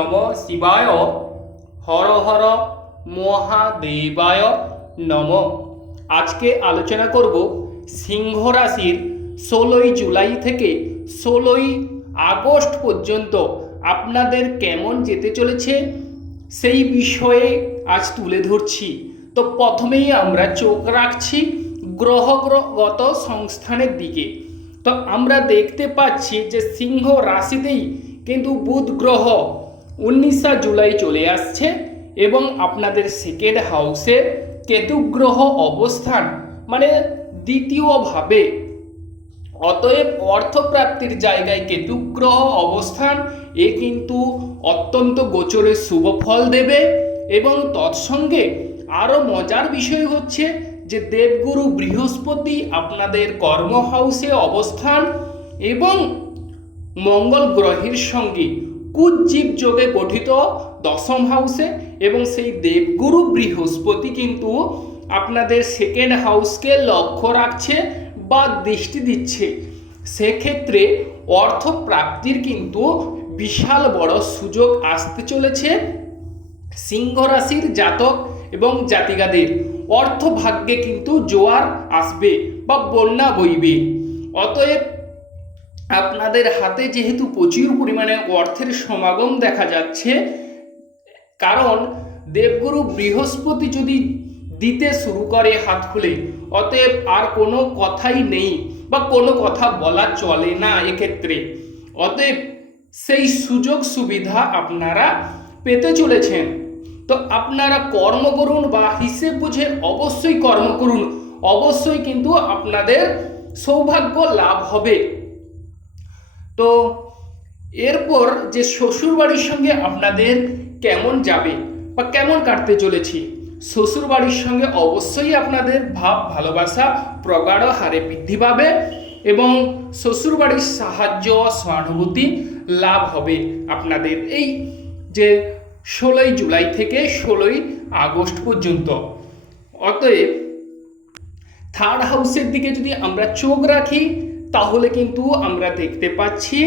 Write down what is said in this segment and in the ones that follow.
নম শিবায় হর হর মহাদেবায় নম। আজকে আলোচনা করব সিংহ রাশির ষোলোই জুলাই থেকে ষোলোই আগস্ট পর্যন্ত আপনাদের কেমন যেতে চলেছে সেই বিষয়ে আজ তুলে ধরছি। তো প্রথমেই আমরা চোখ রাখছি গ্রহগত সংস্থানের দিকে। তো আমরা দেখতে পাচ্ছি যে সিংহ রাশিতেই কিন্তু বুধ গ্রহ উনিশা জুলাই চলে আসছে এবং আপনাদের সেকেন্ড হাউসে কেতুগ্রহ অবস্থান মানে দ্বিতীয়ভাবে। অতএব অর্থপ্রাপ্তির জায়গায় কেতুগ্রহ অবস্থান, এ কিন্তু অত্যন্ত গোচরে শুভ ফল দেবে এবং তৎসঙ্গে আরও মজার বিষয় হচ্ছে যে দেবগুরু বৃহস্পতি আপনাদের কর্ম হাউসে অবস্থান এবং মঙ্গল গ্রহের সঙ্গে কুজ্জীব যোগে গঠিত দশম হাউসে এবং সেই দেবগুরু বৃহস্পতি কিন্তু আপনাদের সেকেন্ড হাউসকে লক্ষ্য রাখছে বা দৃষ্টি দিচ্ছে। সেক্ষেত্রে অর্থ প্রাপ্তির কিন্তু বিশাল বড় সুযোগ আসতে চলেছে সিংহ রাশির জাতক এবং জাতিকাদের। অর্থ ভাগ্যে কিন্তু জোয়ার আসবে বা বন্যা বইবে। অতএব আপনাদের হাতে যেহেতু প্রচুর পরিমাণে অর্থের সমাগম দেখা যাচ্ছে, কারণ দেবগুরু বৃহস্পতি যদি দিতে শুরু করে হাত খুলে, অতএব আর কোনো কথাই নেই বা কোনো কথা বলা চলে না এক্ষেত্রে। অতএব সেই সুযোগ সুবিধা আপনারা পেতে চলেছেন। তো আপনারা কর্ম করুন বা হিসেব বুঝে অবশ্যই কর্ম করুন, অবশ্যই কিন্তু আপনাদের সৌভাগ্য লাভ হবে। তো এরপর যে শ্বশুর বাড়ির সঙ্গে আপনাদের কেমন যাবে বা কেমন কাটতে চলেছি শ্বশুর বাড়ির সঙ্গে অবশ্যই আপনাদের ভাব, ভালোবাসা, প্রগাঢ় হারে বৃদ্ধি পাবে এবং শ্বশুর বাড়ির সাহায্য, সহানুভূতি লাভ হবে আপনাদের এই যে ষোলোই জুলাই থেকে ষোলোই আগস্ট পর্যন্ত। অতএব থার্ড হাউসের দিকে যদি আমরা চোখ রাখি তাহলে কিন্তু আমরা দেখতে পাচ্ছি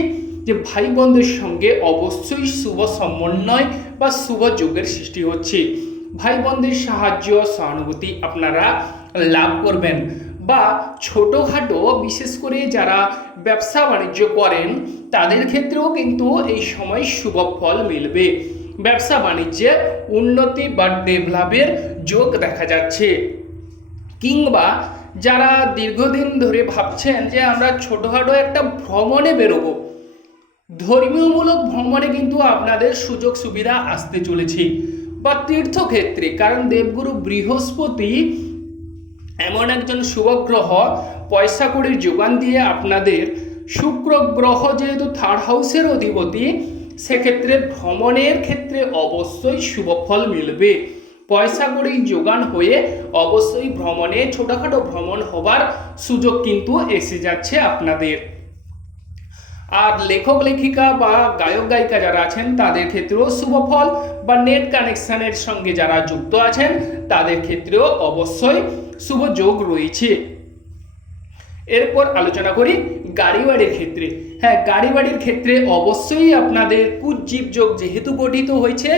যে ভাই বোনদের সঙ্গে অবশ্যই শুভ সমন্বয় বা শুভ যোগের সৃষ্টি হচ্ছে। ভাই বোনদের সাহায্য সহানুভূতি আপনারা লাভ করবেন বা ছোটোখাটো বিশেষ করে যারা ব্যবসা বাণিজ্য করেন, তাদের ক্ষেত্রেও কিন্তু এই সময় শুভ ফল মিলবে। ব্যবসা বাণিজ্যে উন্নতি বা ডেভেলপের যোগ দেখা যাচ্ছে। কিংবা যারা দীর্ঘদিন ধরে ভাবছেন যে আমরা ছোটোখাটো একটা ভ্রমণে বেরোবো, ধর্মীয়মূলক ভ্রমণে কিন্তু আপনাদের সুযোগ সুবিধা আসতে চলেছে, বা তীর্থক্ষেত্রে, কারণ দেবগুরু বৃহস্পতি এমন একজন শুভগ্রহ, পয়সা কড়ির যোগান দিয়ে আপনাদের শুক্র গ্রহ যেহেতু থার্ড হাউসের অধিপতি, সেক্ষেত্রে ভ্রমণের ক্ষেত্রে অবশ্যই শুভ ফল মিলবে। পয়সা কড়ির যোগান হয়ে অবশ্যই ভ্রমণে, ছোটোখাটো ভ্রমণ হবার সুযোগ কিন্তু এসে যাচ্ছে আপনাদের। আর লেখক, লেখিকা বা গায়ক, গায়িকা যারা আছেন, তাদের ক্ষেত্রেও শুভ ফল বা নেট কানেকশানের সঙ্গে যারা যুক্ত আছেন, তাদের ক্ষেত্রেও অবশ্যই শুভ যোগ রয়েছে। এরপর আলোচনা করি গাড়ি বাড়ির ক্ষেত্রে। হ্যাঁ গাড়ি বাড়ির ক্ষেত্রে অবশ্যই আপনাদের কুজ্জীব যোগ যেহেতু গঠিত হয়েছে,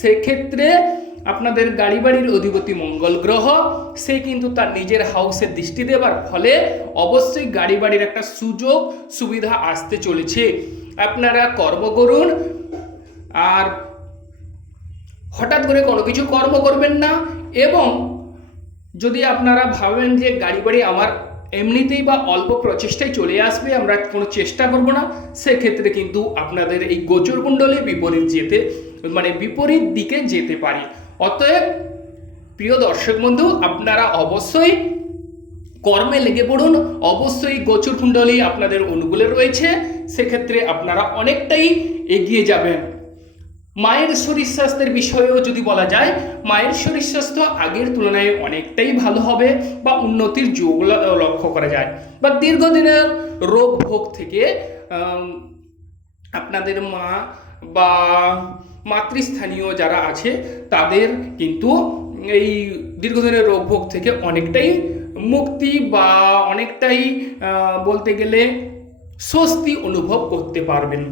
সেক্ষেত্রে আপনাদের গাড়ি বাড়ির অধিপতি মঙ্গল গ্রহ, সে কিন্তু তার নিজের হাউসে দৃষ্টি দেবার ফলে অবশ্যই গাড়ি বাড়ির একটা সুযোগ, সুবিধা আসতে চলেছে। আপনারা কর্ম করুন, আর হঠাৎ করে কোনো কিছু কর্ম করবেন না, এবং যদি আপনারা ভাবেন যে গাড়ি বাড়ি আমার এমনিতেই বা অল্প প্রচেষ্টায় চলে আসবে, আমরা কোনো চেষ্টা করব না, সেক্ষেত্রে কিন্তু আপনাদের এই গোচর কুণ্ডলে বিপরীত যেতে মানে বিপরীত দিকে যেতে পারি। অতএব, প্রিয় দর্শক বন্ধু, আপনারা অবশ্যই কর্মে লেগে পড়ুন, অবশ্যই গোচর কুণ্ডলী আপনাদের অনুকূলে রয়েছে, সেক্ষেত্রে আপনারা অনেকটাই এগিয়ে যাবেন। মায়ের শরীর স্বাস্থ্যের বিষয়েও যদি বলা যায়, মায়ের শরীর স্বাস্থ্য আগের তুলনায় অনেকটাই ভালো হবে বা উন্নতির যোগ লক্ষ্য করা যায়। বা দীর্ঘদিনের রোগ ভোগ থেকে আপনাদের মা বা মাতৃস্থানীয় যারা আছে, তাদের কিন্তু এই দীর্ঘদিনের রোগ ভোগ থেকে অনেকটাই মুক্তি বা অনেকটাই বলতে গেলে স্বস্তি অনুভব করতে পারবেন।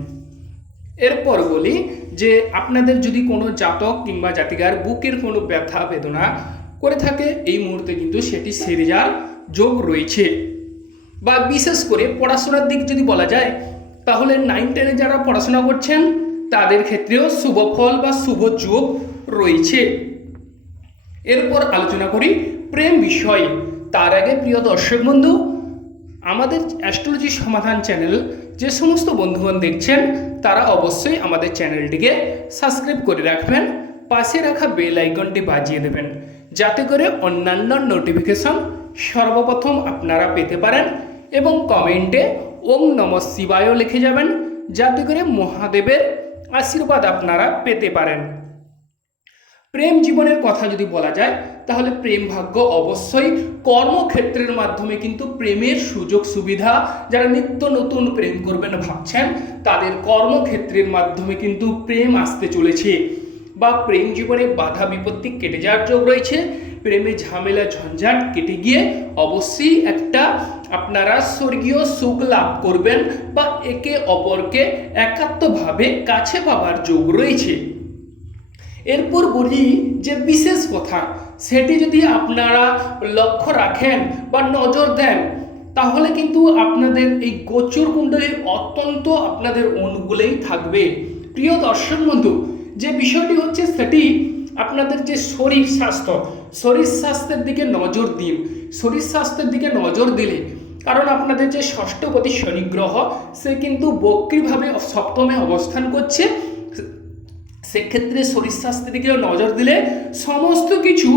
এরপর বলি যে আপনাদের যদি কোনো জাতক কিংবা জাতিকার বুকের কোনো ব্যথা, বেদনা করে থাকে, এই মুহূর্তে কিন্তু সেটি সেরে যাওয়ার যোগ রয়েছে। বা বিশেষ করে পড়াশোনার দিক যদি বলা যায়, তাহলে নাইন টেনে যারা পড়াশোনা করছেন তাদের ক্ষেত্রেও শুভ ফল বা শুভ যোগ রয়েছে। এরপর আলোচনা করি প্রেম বিষয়ে। তার আগে প্রিয় দর্শক বন্ধু, আমাদের অ্যাস্ট্রোলজি সমাধান চ্যানেল যে সমস্ত বন্ধুগণ দেখছেন, তারা অবশ্যই আমাদের চ্যানেলটিকে সাবস্ক্রাইব করে রাখবেন, পাশে রাখা বেল আইকনটি বাজিয়ে দেবেন, যাতে করে অন্যান্য নোটিফিকেশন সর্বপ্রথম আপনারা পেতে পারেন এবং কমেন্টে ওম নম শিবায়ও লিখে যাবেন, যাতে করে মহাদেবের আশীর্বাদ আপনারা পেতে পারেন। প্রেম জীবনের কথা যদি বলা যায়, তাহলে প্রেম ভাগ্য অবশ্যই কর্মক্ষেত্রের মাধ্যমে কিন্তু প্রেমের সুযোগ সুবিধা, যারা নিত্য নতুন প্রেম করবেন ভাবছেন, তাদের কর্মক্ষেত্রের মাধ্যমে কিন্তু প্রেম আসতে চলেছে। বা প্রেম জীবনে বাধা বিপত্তি কেটে যাওয়ার যোগ রয়েছে প্রেমে ঝামেলা ঝঞ্ঝাট কেটে গিয়ে অবশ্যই একটা আপনারা স্বর্গীয় সুখ লাভ করবেন বা একে অপরকে একাত্মভাবে কাছে পাবার যোগ রয়েছে। এরপর বলি যে বিশেষ কথা, সেটি যদি আপনারা লক্ষ্য রাখেন বা নজর দেন, তাহলে কিন্তু আপনাদের এই গোচর কুণ্ডলী অত্যন্ত আপনাদের অনুকূলেই থাকবে। প্রিয় দর্শক বন্ধু, যে বিষয়টি হচ্ছে সেটি আপনাদের যে শরীর স্বাস্থ্য, শরীর স্বাস্থ্যের দিকে নজর দিন। শরীর স্বাস্থ্যের দিকে নজর দিলে, কারণ আপনাদের যে ষষ্ঠপতি শনি গ্রহ, সে কিন্তু বক্রিভাবে সপ্তমে অবস্থান করছে। সেক্ষেত্রে শরীর স্বাস্থ্যের দিকে নজর দিলে সমস্ত কিছু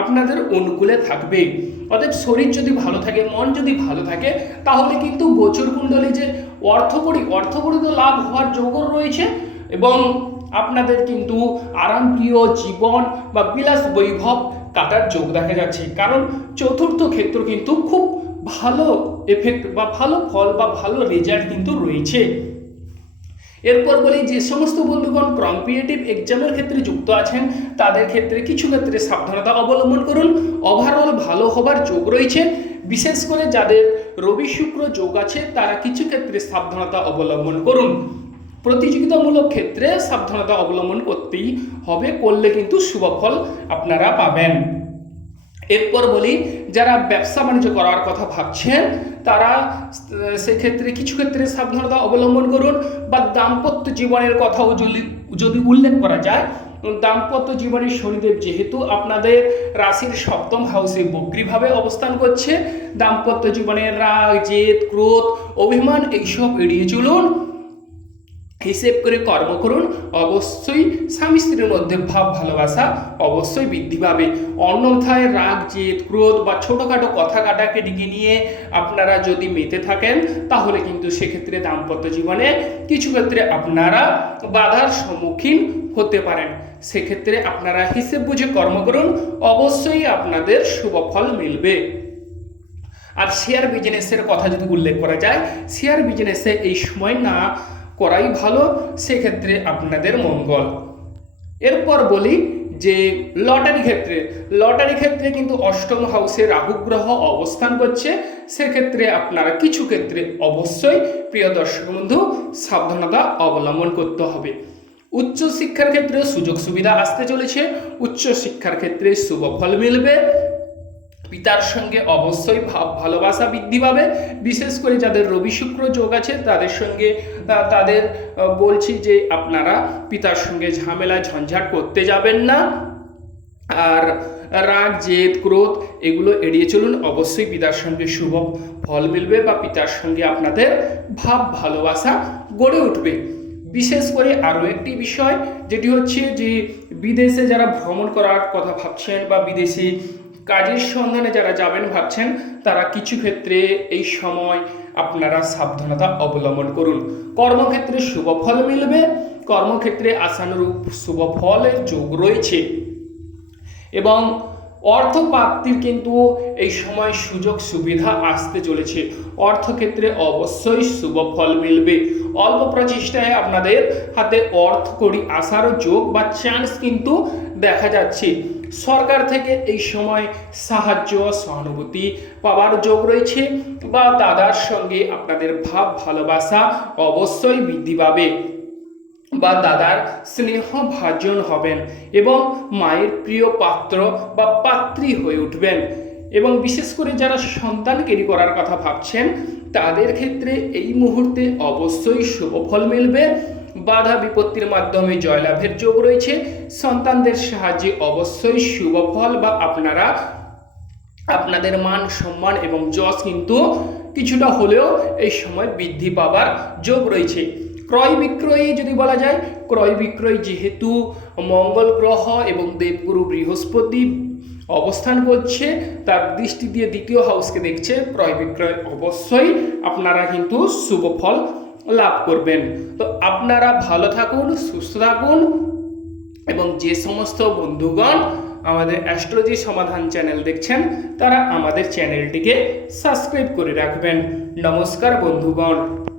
আপনাদের অনুকূলে থাকবে। অতএব শরীর যদি ভালো থাকে, মন যদি ভালো থাকে, তাহলে কিন্তু গোচর কুণ্ডলী যে অর্থকরী তো লাভ হওয়ার যোগও রয়েছে এবং আপনাদের কিন্তু আরামপ্রিয় জীবন বা বিলাস বৈভব কাটার যোগ দেখা যাচ্ছে। কারণ চতুর্থ ক্ষেত্র কিন্তু খুব ভালো এফেক্ট বা ভালো ফল বা ভালো রেজাল্ট কিন্তু রয়েছে। এরপর বলি যে সমস্ত বন্ধুগণ কম্পিটিটিভ এক্সামের ক্ষেত্রে যুক্ত আছেন, তাদের ক্ষেত্রে কিছু ক্ষেত্রে সাবধানতা অবলম্বন করুন। ওভারঅল ভালো হবার যোগ রয়েছে। বিশেষ করে যাদের রবি শুক্র যোগ আছে, তারা কিছু ক্ষেত্রে সাবধানতা অবলম্বন করুন। প্রতিযোগিতামূলক ক্ষেত্রে সাবধানতা অবলম্বন করতেই হবে, করলে কিন্তু শুভ ফল আপনারা পাবেন। এরপর বলি, যারা ব্যবসা বাণিজ্য করার কথা ভাবছেন, তারা সেক্ষেত্রে কিছু ক্ষেত্রে সাবধানতা অবলম্বন করুন। বা দাম্পত্য জীবনের কথাও যদি যদি উল্লেখ করা যায়, দাম্পত্য জীবনে শনিদেব যেহেতু আপনাদের রাশির সপ্তম হাউসে বক্রিভাবে অবস্থান করছে, দাম্পত্য জীবনের রাগ, জেদ, ক্রোধ, অভিমান, এইসব এড়িয়ে চলুন। হিসেব করে কর্ম করুন, অবশ্যই স্বামী স্ত্রীর মধ্যে ভাব, ভালোবাসা অবশ্যই বৃদ্ধি পাবে। অন্যথায় রাগ, জেদ, ক্রোধ বা ছোটোখাটো কথা কাটাকাটিকে নিয়ে আপনারা যদি মেতে থাকেন, তাহলে কিন্তু সেক্ষেত্রে দাম্পত্য জীবনে কিছু ক্ষেত্রে আপনারা বাধার সম্মুখীন হতে পারেন। সেক্ষেত্রে আপনারা হিসেব বুঝে কর্ম করুন, অবশ্যই আপনাদের শুভ ফল মিলবে। আর শেয়ার বিজনেসের কথা যদি উল্লেখ করা যায় শেয়ার বিজনেসে এই সময় না করাই ভালো, সেক্ষেত্রে আপনাদের মঙ্গল। এরপর বলি যে লটারি ক্ষেত্রে। লটারি ক্ষেত্রে কিন্তু অষ্টম হাউসে রাহু গ্রহ অবস্থান করছে। সেক্ষেত্রে আপনারা কিছু ক্ষেত্রে অবশ্যই প্রিয় দর্শক বন্ধু সাবধানতা অবলম্বন করতে হবে। উচ্চ শিক্ষার ক্ষেত্রে সুযোগ সুবিধা আসতে চলেছে। উচ্চ শিক্ষার ক্ষেত্রে শুভ ফল মিলবে। পিতার সঙ্গে অবশ্যই ভাব ভালোবাসা বৃদ্ধি পাবে। বিশেষ করে যাদের রবি শুক্র যোগ আছে, তাদের সঙ্গে তাদের বলছি যে আপনারা পিতার সঙ্গে ঝামেলা, ঝঞ্ঝাট করতে যাবেন না। আর রাগ, জেদ, ক্রোধ, এগুলো এড়িয়ে চলুন। অবশ্যই পিতার সঙ্গে শুভ ফল মিলবে বা পিতার সঙ্গে আপনাদের ভাব, ভালোবাসা গড়ে উঠবে। বিশেষ করে আরও একটি বিষয়, যেটি হচ্ছে যে বিদেশে যারা ভ্রমণ করার কথা ভাবছেন বা বিদেশি কাজের সন্ধানে যারা যাবেন ভাবছেন, তারা কিছু ক্ষেত্রে এই সময় আপনারা সাবধানতা অবলম্বন করুন। কর্মক্ষেত্রে শুভ ফল মিলবে, কর্মক্ষেত্রে আশানুরূপ শুভ ফলের যোগ রয়েছে। এবং অর্থ প্রাপ্তির কিন্তু এই সময় সুযোগ সুবিধা আসতে চলেছে। অর্থক্ষেত্রে অবশ্যই শুভ ফল মিলবে। অল্প প্রচেষ্টায় আপনাদের হাতে অর্থ করি আসারও যোগ বা চান্স কিন্তু দেখা যাচ্ছে। সরকার থেকে এই সময় সাহায্য সহানুভূতি পাওয়ার যোগ রয়েছে বা দাদার সঙ্গে আপনাদের ভাব ভালোবাসা অবশ্যই বৃদ্ধি পাবে বা দাদার স্নেহ ভাজন হবেন এবং মায়ের প্রিয় পাত্র বা পাত্রী হয়ে উঠবেন। এবং বিশেষ করে যারা সন্তান কেরি করার কথা ভাবছেন, তাদের ক্ষেত্রে এই মুহূর্তে অবশ্যই শুভ ফল মিলবে। বাধা বিপত্তির মাধ্যমে জয়লাভের যোগ রয়েছে। সন্তানদের সাহায্যে অবশ্যই শুভ ফল বা আপনারা আপনাদের মান, সম্মান এবং যশ কিন্তু কিছুটা হলেও এই সময় বৃদ্ধি পাবার যোগ রয়েছে। ক্রয় বিক্রয়ে যদি বলা যায়, ক্রয় বিক্রয় যেহেতু মঙ্গল গ্রহ এবং দেবগুরু বৃহস্পতি অবস্থান করছে, তার দৃষ্টি দিয়ে দ্বিতীয় হাউসকে দেখছে, ক্রয় বিক্রয় অবশ্যই আপনারা কিন্তু শুভ ফল লাভ করবেন। তো আপনারা ভালো থাকুন, সুস্থ থাকুন এবং যে সমস্ত বন্ধুগণ আমাদের অ্যাস্ট্রোলজি সমাধান চ্যানেল দেখছেন, তারা আমাদের চ্যানেলটিকে সাবস্ক্রাইব করে রাখবেন। নমস্কার বন্ধুগণ।